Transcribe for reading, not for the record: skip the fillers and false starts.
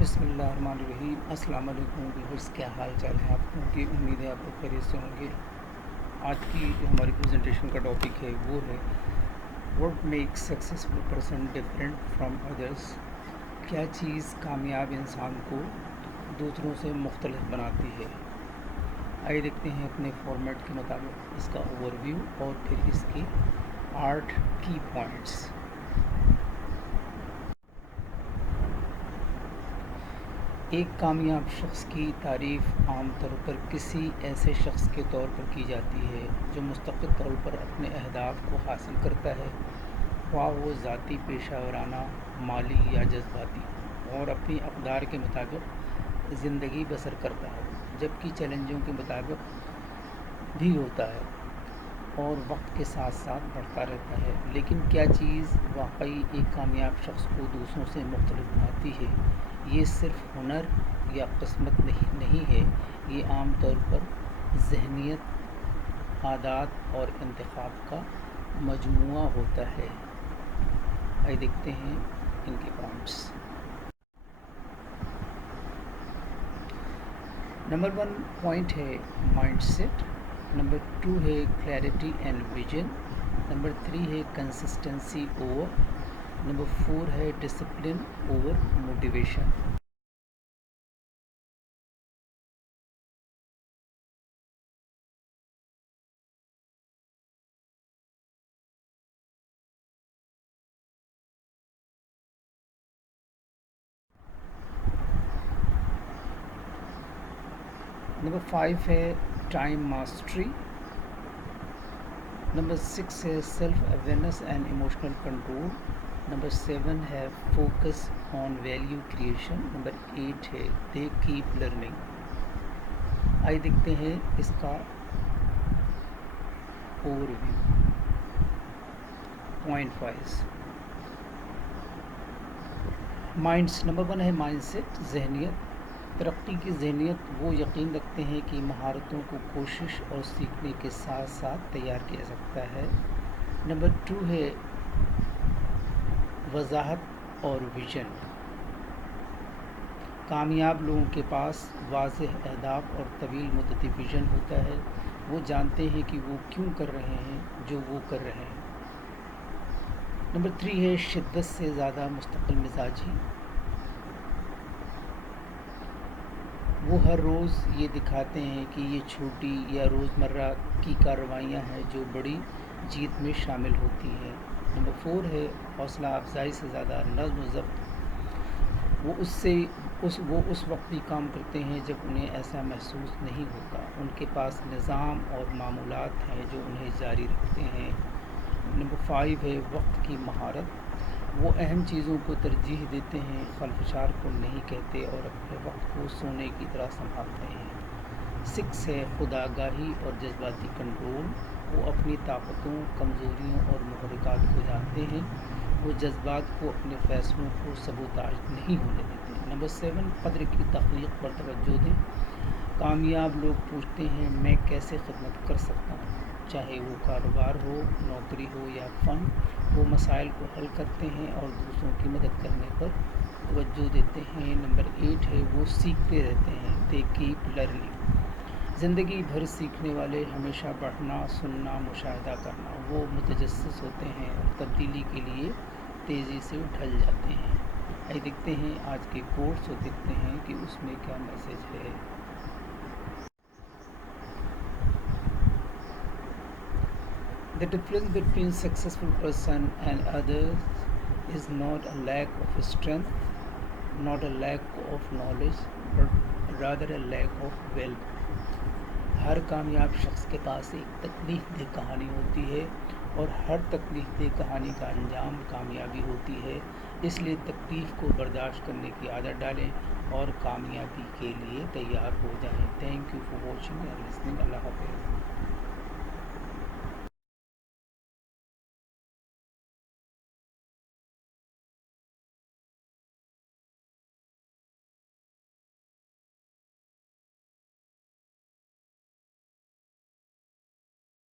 بسم اللہ الرحمن الرحیم۔ السلام علیکم ویورز، کیا حال چال ہے آپ لوگوں کی؟ امید ہے آپ لوگ خیریت سے ہوں گے۔ آج کی جو ہماری پریزنٹیشن کا ٹاپک ہے وہ ہے what makes successful person different from others. کیا چیز کامیاب انسان کو دوسروں سے مختلف بناتی ہے؟ آئیے دیکھتے ہیں اپنے فارمیٹ کے مطابق اس کا اوور ویو اور پھر اس کی 8 کی پوائنٹس۔ ایک کامیاب شخص کی تعریف عام طور پر کسی ایسے شخص کے طور پر کی جاتی ہے جو مستقل طور پر اپنے اہداف کو حاصل کرتا ہے، خواہ وہ ذاتی، پیشہ ورانہ، مالی یا جذباتی، اور اپنی اقدار کے مطابق زندگی بسر کرتا ہے، جبکہ چیلنجوں کے مطابق بھی ہوتا ہے اور وقت کے ساتھ ساتھ بڑھتا رہتا ہے۔ لیکن کیا چیز واقعی ایک کامیاب شخص کو دوسروں سے مختلف بناتی ہے؟ یہ صرف ہنر یا قسمت نہیں ہے، یہ عام طور پر ذہنیت، عادات اور انتخاب کا مجموعہ ہوتا ہے۔ آئیے دیکھتے ہیں ان کے پوائنٹس۔ نمبر 1 پوائنٹ ہے مائنڈ سیٹ، نمبر 2 ہے کلیئرٹی اینڈ ویژن، نمبر 3 ہے کنسسٹنسی اوور، نمبر 4 ہے ڈسپلن اوور موٹیویشن۔ نمبر 5 ہے ٹائم ماسٹری، نمبر 6 ہے self awareness and emotional control, number 7 ہے focus on value creation, number 8 ہے they keep learning. آئیے دیکھتے ہیں اس کا overview point wise. Minds, number 1 ہے مائنڈ سیٹ، ذہنیت۔ ترقی کی ذہنیت وہ یقین رکھتے ہیں کہ مہارتوں کو کوشش اور سیکھنے کے ساتھ ساتھ تیار کیا جا سکتا ہے۔ نمبر 2 ہے وضاحت اور ویژن۔ کامیاب لوگوں کے پاس واضح اہداف اور طویل مدتی ویژن ہوتا ہے، وہ جانتے ہیں کہ وہ کیوں کر رہے ہیں جو وہ کر رہے ہیں۔ نمبر 3 ہے شدت سے زیادہ مستقل مزاجی۔ وہ ہر روز یہ دکھاتے ہیں کہ یہ چھوٹی یا روزمرہ کی کارروائیاں ہیں جو بڑی جیت میں شامل ہوتی ہیں۔ نمبر 4 ہے حوصلہ افزائی سے زیادہ نظم و ضبط۔ وہ اس وقت بھی کام کرتے ہیں جب انہیں ایسا محسوس نہیں ہوتا۔ ان کے پاس نظام اور معمولات ہیں جو انہیں جاری رکھتے ہیں۔ نمبر 5 ہے وقت کی مہارت۔ وہ اہم چیزوں کو ترجیح دیتے ہیں، خلفشار کو نہیں کہتے اور اپنے وقت کو سونے کی طرح سنبھالتے ہیں۔ 6 ہے خود آگاہی اور جذباتی کنٹرول۔ وہ اپنی طاقتوں، کمزوریوں اور محرکات کو جانتے ہیں، وہ جذبات کو اپنے فیصلوں کو سبوتاژ نہیں ہونے دیتے۔ نمبر 7 قدر کی تخلیق پر توجہ دیں۔ کامیاب لوگ پوچھتے ہیں میں کیسے خدمت کر سکتا ہوں، چاہے وہ کاروبار ہو، نوکری ہو یا فن۔ وہ مسائل کو حل کرتے ہیں اور دوسروں کی مدد کرنے پر توجہ دیتے ہیں۔ نمبر 8 ہے وہ سیکھتے رہتے ہیں، دے کیپ لرننگ۔ زندگی بھر سیکھنے والے، ہمیشہ پڑھنا، سننا، مشاہدہ کرنا۔ وہ متجسس ہوتے ہیں اور تبدیلی کے لیے تیزی سے ڈھل جاتے ہیں۔ آئیے دیکھتے ہیں آج کے کورس اور دیکھتے ہیں کہ اس میں کیا میسج ہے۔ The difference between successful person and others is not a lack of strength, not a lack of knowledge, but rather a lack of will. ہر کامیاب شخص کے پاس ایک تکلیف دہ کہانی ہوتی ہے اور ہر تکلیف دہ کہانی کا انجام کامیابی ہوتی ہے۔ اس لیے تکلیف کو برداشت کرنے کی عادت ڈالیں اور کامیابی کے لیے تیار ہو جائیں۔ Thank you for watching and listening. اللہ حافظ۔